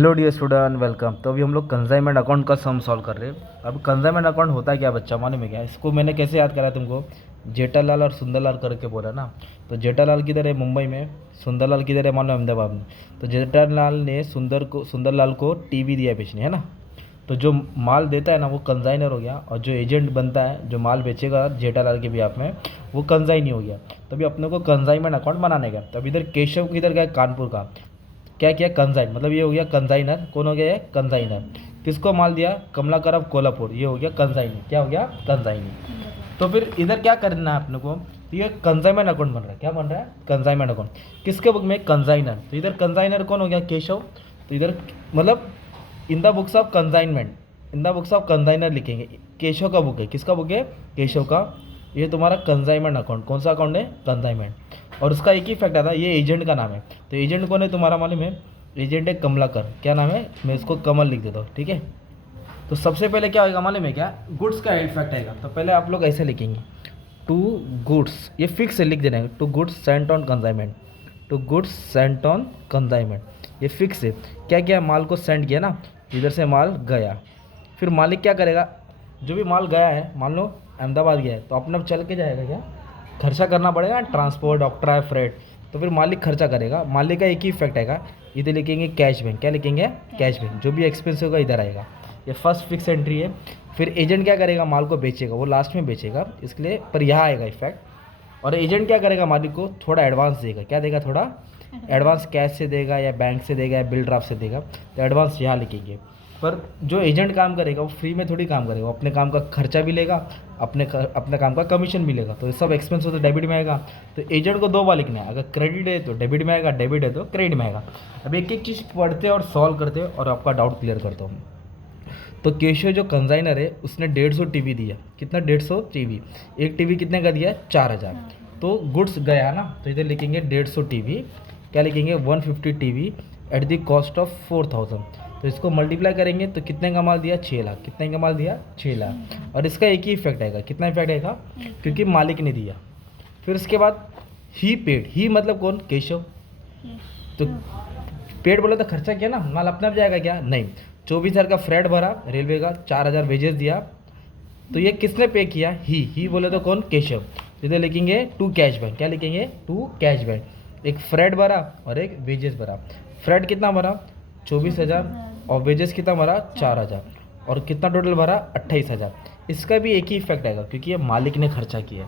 Hello dear student, welcome. तो अभी हम लोग कंसाइनमेंट अकाउंट का सम सॉल्व कर रहे हैं। अब कंसाइनमेंट अकाउंट होता है क्या बच्चा, मालूम है क्या? इसको मैंने कैसे याद करा तुमको, जेठालाल और सुंदरलाल करके बोला ना। तो जेठालाल किधर है? मुंबई में। सुंदरलाल किधर है? मानो अहमदाबाद में। तो जेठालाल ने सुंदरलाल को टीवी दिया बेचने, है ना। तो जो माल देता है ना वो कंसाइनर हो गया, और जो एजेंट बनता है जो माल बेचेगा जेठालाल के बिहाफ में, वो कंसाइनी हो गया। तभी अपने को कंसाइनमेंट अकाउंट बनाने का। तब इधर केशव किधर गया? कानपुर का। क्या किया? कंसाइन, मतलब ये हो गया कंसाइनर। कौन हो गया? ये कंसाइनर। किसको माल दिया? कमलाकर ऑफ कोल्हापुर, ये हो गया कंसाइनी। क्या हो गया? कंसाइनी। तो फिर इधर क्या करना है अपने को? तो ये कंसाइनमेंट अकाउंट बन रहा है। क्या बन रहा है? Consignment account. किसके बुक में? कंसाइनर। तो इधर कंसाइनर कौन हो गया? केशव। तो इधर मतलब in the books of consignment, in the books of consignor लिखेंगे। केशव का बुक है। किसका बुक है? केशव का। ये तुम्हारा कंसाइनमेंट अकाउंट। कौन सा अकाउंट है? कंसाइनमेंट। और उसका एक ही फैक्ट आता है, ये एजेंट का नाम है। तो एजेंट कौन है तुम्हारा मालूम है? एजेंट है कमलाकर। क्या नाम है? मैं इसको कमल लिख देता हूँ, ठीक है। तो सबसे पहले क्या होगा मालूम है क्या? गुड्स का इफेक्ट आएगा। तो पहले आप लोग ऐसे लिखेंगे, टू गुड्स, ये फिक्स से लिख देना है, to goods sent on consignment, to goods sent on consignment. ये फिक्स है। क्या किया? माल को सेंड किया ना, इधर से माल गया। फिर मालिक क्या करेगा? जो भी माल गया है, मान लो अहमदाबाद गया है, तो अपना चल के जाएगा क्या? खर्चा करना पड़ेगा, ट्रांसपोर्ट, डॉक्टर है, फ्रेट। तो फिर मालिक खर्चा करेगा। मालिक का एक ही इफेक्ट आएगा, इधर लिखेंगे कैश बैंक। क्या लिखेंगे? Cash bank. जो भी एक्सपेंस होगा इधर आएगा। ये फर्स्ट फिक्स एंट्री है। फिर एजेंट क्या करेगा? माल को बेचेगा, वो लास्ट में बेचेगा इसलिए, पर यहाँ आएगा इफेक्ट। और एजेंट क्या करेगा? मालिक को थोड़ा एडवांस देगा। क्या देगा? थोड़ा एडवांस। कैश से देगा या बैंक से देगा या बिल ड्राफ्ट से देगा, तो एडवांस यहाँ लिखेंगे। पर जो एजेंट काम करेगा वो फ्री में थोड़ी काम करेगा, वो अपने काम का खर्चा भी लेगा, अपने काम का कमीशन भी लेगा। तो ये सब एक्सपेंस हो तो डेबिट में आएगा। तो एजेंट को दो बार लिखना है, अगर क्रेडिट है तो डेबिट में आएगा, डेबिट है तो क्रेडिट में आएगा। अब एक एक चीज़ पढ़ते और सॉल्व करते और आपका डाउट क्लियर करता हूँ। तो केशव जो कंसाइनर है उसने 150 टीवी दिया। कितना? 150 टीवी। एक टीवी कितने का दिया? 4000। तो गुड्स गया ना, तो इधर लिखेंगे 150 टीवी। क्या लिखेंगे? 150 TV at the cost of 4000। तो इसको मल्टीप्लाई करेंगे तो कितने का माल दिया? 6 लाख। कितने का माल दिया? 6 लाख। और इसका एक ही इफेक्ट आएगा। कितना इफेक्ट आएगा? क्योंकि मालिक ने दिया। फिर उसके बाद ही पेड। ही मतलब कौन? केशव। तो पेड बोले तो खर्चा किया ना, माल अपने आप जाएगा क्या? नहीं। 24,000 का फ्रेट भरा रेलवे का, 4,000 वेजेस दिया। तो ये किसने पे किया? ही बोले तो कौन? केशव। इधर लिखेंगे टू कैश बैंक। क्या लिखेंगे? To cash bank. एक फ्रेट भरा और एक वेजेस भरा। फ्रेट कितना भरा? 24,000। और वेजेस कितना भरा? 4,000। और कितना टोटल भरा? 28,000। इसका भी एक ही इफेक्ट आएगा, क्योंकि ये मालिक ने खर्चा किया।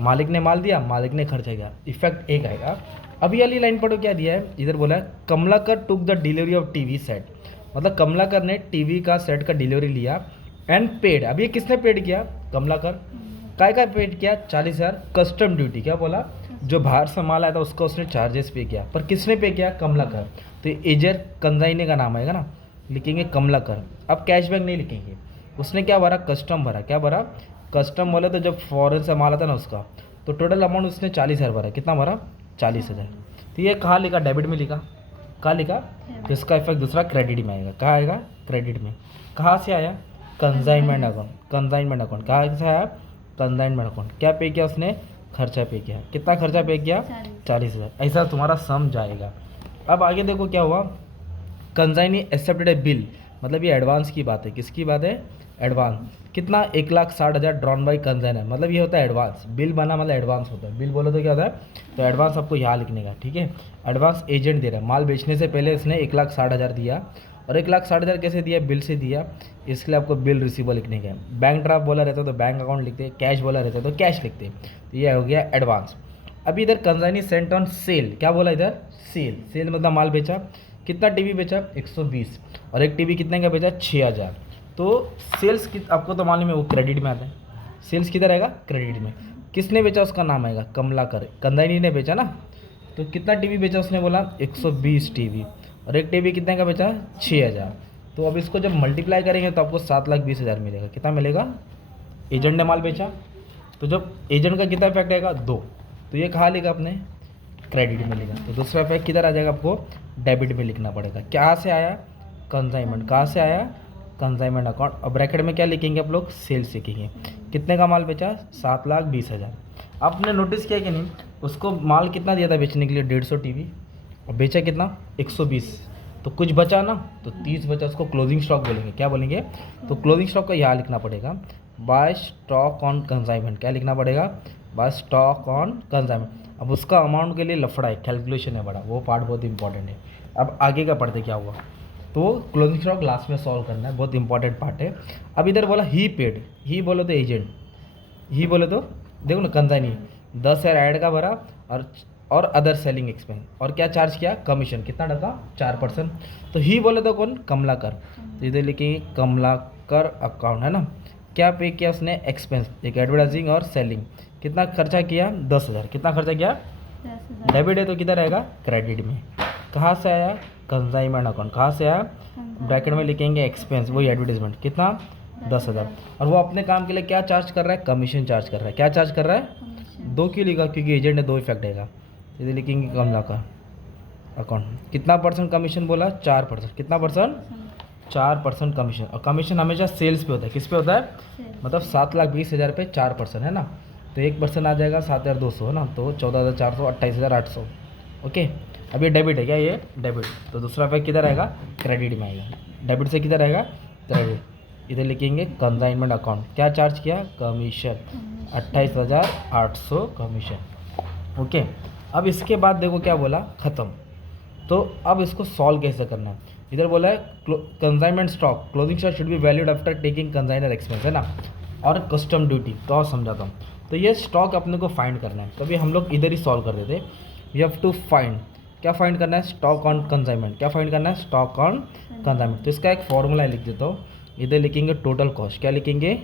मालिक ने माल दिया, मालिक ने खर्चा किया, इफेक्ट एक आएगा। अभी वाली लाइन पढ़ो, क्या दिया है इधर? बोला है Kamalakar took the delivery of TV set. मतलब कमलाकर ने टीवी का सेट का डिलीवरी लिया एंड पेड। अब ये किसने पेड किया? कमलाकर। काय का पेड किया? 40,000 कस्टम ड्यूटी। क्या बोला? जो बाहर से माल आया था उसका उसने चार्जेस पे किया। पर किसने पे किया? कमलाकर। तो एजर कंसाइने का नाम आएगा ना, लिखेंगे कमलाकर। अब कैश बैक नहीं लिखेंगे। उसने क्या भरा? कस्टम भरा। क्या भरा? कस्टम बोले तो जब फॉरेन से माल आता ना उसका, तो टोटल अमाउंट उसने 40,000 भरा। कितना भरा? 40,000। तो ये कहाँ लिखा? डेबिट में लिखा। कहाँ लिखा? तो इसका इफेक्ट दूसरा क्रेडिट में आएगा। कहाँ आएगा? क्रेडिट में। कहाँ से आया? Consignment account. कंसाइनमेंट अकाउंट कहाँ से आया? Consignment account. क्या पे किया उसने? खर्चा पे किया। कितना खर्चा पे किया? 40,000। ऐसा तुम्हारा सम जाएगा। अब आगे देखो क्या हुआ। कंसाइनी एक्सेप्टेड ए बिल, मतलब ये एडवांस की बात है। किसकी बात है? एडवांस। कितना? 1,60,000 ड्रॉन बाई कंसाइनर। मतलब ये होता है एडवांस। बिल बना मतलब एडवांस होता है। बिल बोलो तो क्या होता है? तो एडवांस आपको यहाँ लिखने का, ठीक है। एडवांस एजेंट दे रहा है, माल बेचने से पहले इसने 1,60,000 दिया। और 1,60,000 कैसे दिया? बिल से दिया, इसलिए आपको बिल रिसीवर लिखने का है। बैंक ड्राफ्ट बोला रहता है तो बैंक अकाउंट लिखते हैं, कैश बोला रहता है तो कैश लिखते हैं। तो ये हो गया एडवांस। अभी इधर कंसाइनी सेंट ऑन सेल। क्या बोला इधर? सेल। सेल मतलब माल बेचा। कितना टीवी बेचा? 120। और एक टीवी कितने का बेचा? 6,000। तो सेल्स आपको तो मालूम है वो क्रेडिट में आता है। सेल्स किधर आएगा? क्रेडिट में। किसने बेचा? उसका नाम आएगा कमलाकर। कंसाइनी ने बेचा ना। तो कितना टीवी बेचा उसने? बोला 120 टीवी। और एक टीवी कितने का बेचा? 6,000। तो अब इसको जब मल्टीप्लाई करेंगे तो आपको 7,20,000 मिलेगा। कितना मिलेगा? एजेंट ने माल बेचा, तो जब एजेंट का कितना इफेक्ट आएगा? 2। तो ये कहाँ लिखा आपने? क्रेडिट में लिखा। तो दूसरा इफेक्ट किधर आ जाएगा? आपको डेबिट में लिखना पड़ेगा। क्या से आया? कंसाइनमेंट। कहाँ से आया? Consignment account. और ब्रैकेट में क्या लिखेंगे आप लोग? सेल्स लिखेंगे। कितने का माल बेचा? 7,20,000। आपने नोटिस किया कि नहीं, उसको माल कितना दिया था बेचने के लिए? 150 टीवी। और बेचा कितना? 120। तो कुछ बचा ना, तो 30 बचा, उसको क्लोजिंग स्टॉक बोलेंगे। क्या बोलेंगे? तो क्लोजिंग स्टॉक का यहाँ लिखना पड़ेगा बाय स्टॉक ऑन कंसाइनमेंट। क्या लिखना पड़ेगा? By stock on consignment. अब उसका अमाउंट के लिए लफड़ा है, कैलकुलेशन है बड़ा, वो पार्ट बहुत इंपॉर्टेंट है। अब आगे का पढ़ते क्या हुआ, तो क्लोजिंग स्टॉक लास्ट में सॉल्व करना है, बहुत इंपॉर्टेंट पार्ट है। अब इधर बोला ही पेड, ही बोलो तो एजेंट, ही बोले तो देखो ना कंसाइनी 10,000 ऐड का भरा और अदर सेलिंग एक्सपेंस, और क्या चार्ज किया? कमीशन। कितना टका? 4%। तो ही बोले तो कौन? कमलाकर। तो इधर लिखेंगे कमलाकर अकाउंट, है ना। क्या पे किया उसने? एक्सपेंस, एक एडवर्टाइजिंग और सेलिंग। कितना खर्चा किया? 10,000। कितना खर्चा किया? 10,000। डेबिट है तो किधर आएगा? क्रेडिट में। कहाँ से आया? Consignment account. कहाँ से आया? ब्रैकेट में लिखेंगे एक्सपेंस, वही एडवर्टीजमेंट। कितना? 10,000। और वो अपने काम के लिए क्या चार्ज कर रहा है? कमीशन चार्ज कर रहा है। क्या चार्ज कर रहा है? कमीशन। 2 क्यों लिखा? क्योंकि एजेंट ने 2 इफेक्ट आएगा। इधर लिखेंगे कमला का अकाउंट। कितना परसेंट कमीशन बोला? 4%। कितना परसेंट? 4% कमीशन। और कमीशन हमेशा सेल्स पे होता है। किस पे होता है? मतलब 7,20,000 पे 4% है ना, तो 1% आ जाएगा 7,200, है ना, तो 14,400, 28,800। ओके। अब ये डेबिट है, क्या ये? डेबिट। तो दूसरा इफेक्ट किधर आएगा? क्रेडिट में आएगा। डेबिट से किधर आएगा? क्रेडिट। इधर लिखेंगे कंसाइनमेंट अकाउंट। क्या चार्ज किया? Commission, 28,800 commission. ओके। अब इसके बाद देखो क्या बोला? ख़त्म। तो अब इसको सॉल्व कैसे करना है? इधर बोला है consignment stock closing stock should be valued after taking consignor expense, है ना, और कस्टम ड्यूटी। तो और समझाता हूँ। तो ये स्टॉक अपने को फाइंड करना है, तभी हम लोग इधर ही सॉल्व कर देते। यू हैव टू फाइंड, क्या फाइंड करना है? Stock on consignment. क्या फाइंड करना है? Stock on consignment. तो इसका एक फॉर्मूला लिख देता हूँ। इधर लिखेंगे टोटल कॉस्ट। क्या लिखेंगे?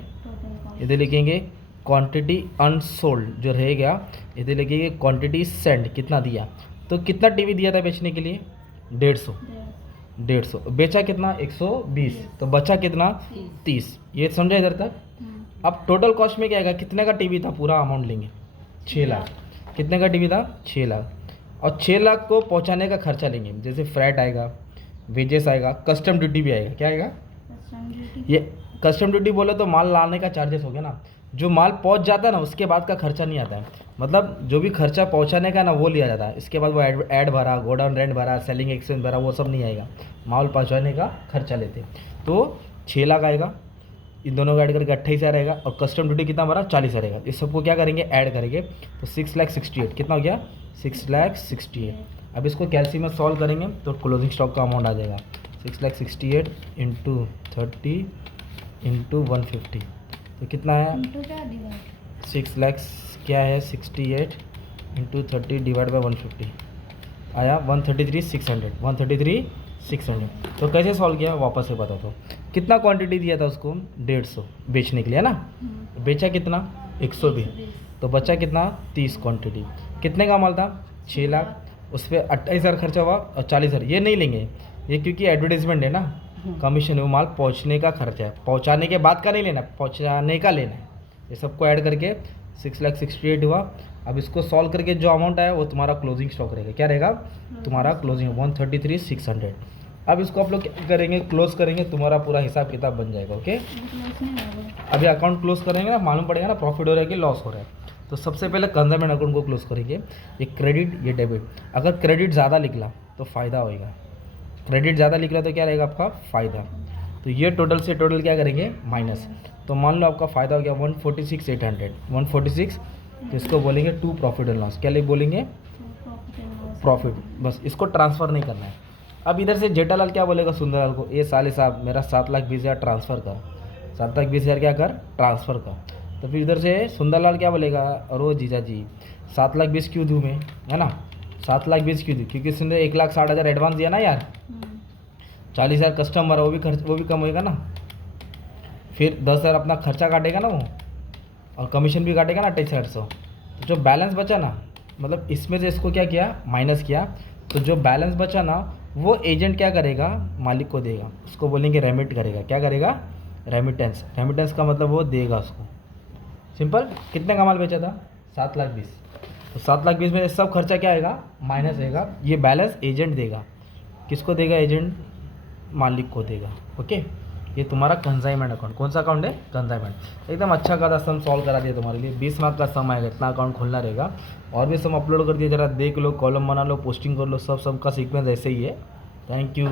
इधर लिखेंगे क्वांटिटी अनसोल्ड जो रहेगा, इधर लिखेंगे क्वांटिटी सेंड, कितना दिया। तो कितना टीवी दिया था बेचने के लिए? 150। बेचा कितना? 120। तो बचा कितना? 30। ये समझा इधर तक? अब टोटल कॉस्ट में क्या आएगा? कितने का टीवी था? पूरा अमाउंट लेंगे 6 लाख। कितने का टीवी था? 6 लाख। और 6 लाख को पहुंचाने का खर्चा लेंगे, जैसे फ्रैट आएगा, वेजेस आएगा, कस्टम ड्यूटी भी आएगा। क्या आएगा? ये कस्टम ड्यूटी बोले तो माल लाने का चार्जेस हो गया ना, जो माल पहुंच जाता है ना उसके बाद का खर्चा नहीं आता है। मतलब जो भी खर्चा पहुंचाने का ना वो लिया जाता है, इसके बाद वो ऐड भरा, गोडाउन रेंट भरा, सेलिंग एक्सपेंस भरा, वो सब नहीं आएगा। माल पहुंचाने का खर्चा लेते। तो 6 लाख आएगा, इन दोनों का ऐड करके 28,000 रहेगा, और कस्टम ड्यूटी कितना भरा? 40,000 रहेगा। इस सबको क्या करेंगे? ऐड करेंगे, तो 6,68,000 कितना हो गया? 6,68,000। अब इसको कैलसी में सॉल्व करेंगे तो क्लोजिंग स्टॉक का अमाउंट आ जाएगा 6,68,000 इंटू 30 इंटू 150। तो कितना है? 6 लाख क्या है? 68 इंटू 30 डिवाइड बाई 150 आया 133,600। 133,600। तो कैसे सॉल्व किया? वापस से बता दो। कितना क्वांटिटी दिया था उसको? 150 बेचने के लिए, है ना। बेचा कितना? 120। तो बचा कितना? 30 क्वांटिटी। कितने का माल था? 6 लाख। उस पर 28,000 खर्चा हुआ और 40,000 ये नहीं लेंगे, ये क्योंकि एडवर्टीजमेंट है ना, कमीशन है, वो माल पहुंचने का खर्चा है, पहुंचाने के बाद का नहीं लेना, पहुंचाने का लेना है। ये सबको ऐड करके 6,68,000 हुआ। अब इसको सॉल्व करके जो अमाउंट आया वो तुम्हारा क्लोजिंग स्टॉक रहेगा। क्या रहेगा? तुम्हारा क्लोजिंग 133,600। अब इसको आप लोग क्या करेंगे? क्लोज करेंगे, तुम्हारा पूरा हिसाब किताब बन जाएगा। ओके। अभी अकाउंट क्लोज करेंगे ना, मालूम पड़ेगा ना प्रॉफिट हो रहा है कि लॉस हो रहा है। तो सबसे पहले कंजर्मेंट अकाउंट को क्लोज करेंगे। ये क्रेडिट, ये डेबिट। अगर क्रेडिट ज़्यादा निकला तो फ़ायदा होएगा, क्रेडिट ज़्यादा निकला तो क्या रहेगा? आपका फ़ायदा। तो ये टोटल से टोटल क्या करेंगे? माइनस। तो मान लो आपका फ़ायदा हो गया 146,800, 146। तो इसको बोलेंगे टू प्रॉफिट एंड लॉस। क्या ले बोलेंगे? प्रॉफिट। बस इसको ट्रांसफ़र नहीं करना है। अब इधर से जेठालाल क्या बोलेगा सुंदरलाल को? ये साले साहब मेरा 7,20,000 ट्रांसफ़र कर, 7,20,000 क्या कर? ट्रांसफ़र कर। तो फिर इधर से सुंदरलाल क्या बोलेगा? अरे जीजा जी 7,20,000 क्यों दूँ मैं, है ना, 7,20,000 क्यों दूँ? क्योंकि उसने 1,60,000 एडवांस दिया ना यार, 40,000 कस्टमर है, वो भी कम होएगा ना। फिर 10,000 अपना खर्चा काटेगा ना वो, और कमीशन भी काटेगा ना 28,800। तो जो बैलेंस बचा ना, मतलब इसमें से इसको क्या किया? माइनस किया। तो जो बैलेंस बचा ना वो एजेंट क्या करेगा? मालिक को देगा। उसको बोलेंगे रेमिट करेगा। क्या करेगा? रेमिटेंस। रेमिटेंस का मतलब वो देगा उसको। सिंपल। कितने का माल बेचा था? 7,20,000। तो 7,20,000 में सब खर्चा क्या आएगा? माइनस आएगा। ये बैलेंस एजेंट देगा। किसको देगा? एजेंट मालिक को देगा। ओके। ये तुम्हारा कंसाइनमेंट अकाउंट। कौन सा अकाउंट है? कंसाइनमेंट। एकदम अच्छा खासा सम सॉल्व करा दिया तुम्हारे लिए। 20 मार्क का सम आएगा, इतना अकाउंट खोलना रहेगा। और भी सम अपलोड कर दिया, जरा देख लो, कॉलम बना लो, पोस्टिंग कर लो, सब का सीक्वेंस ऐसे ही है। Thank you.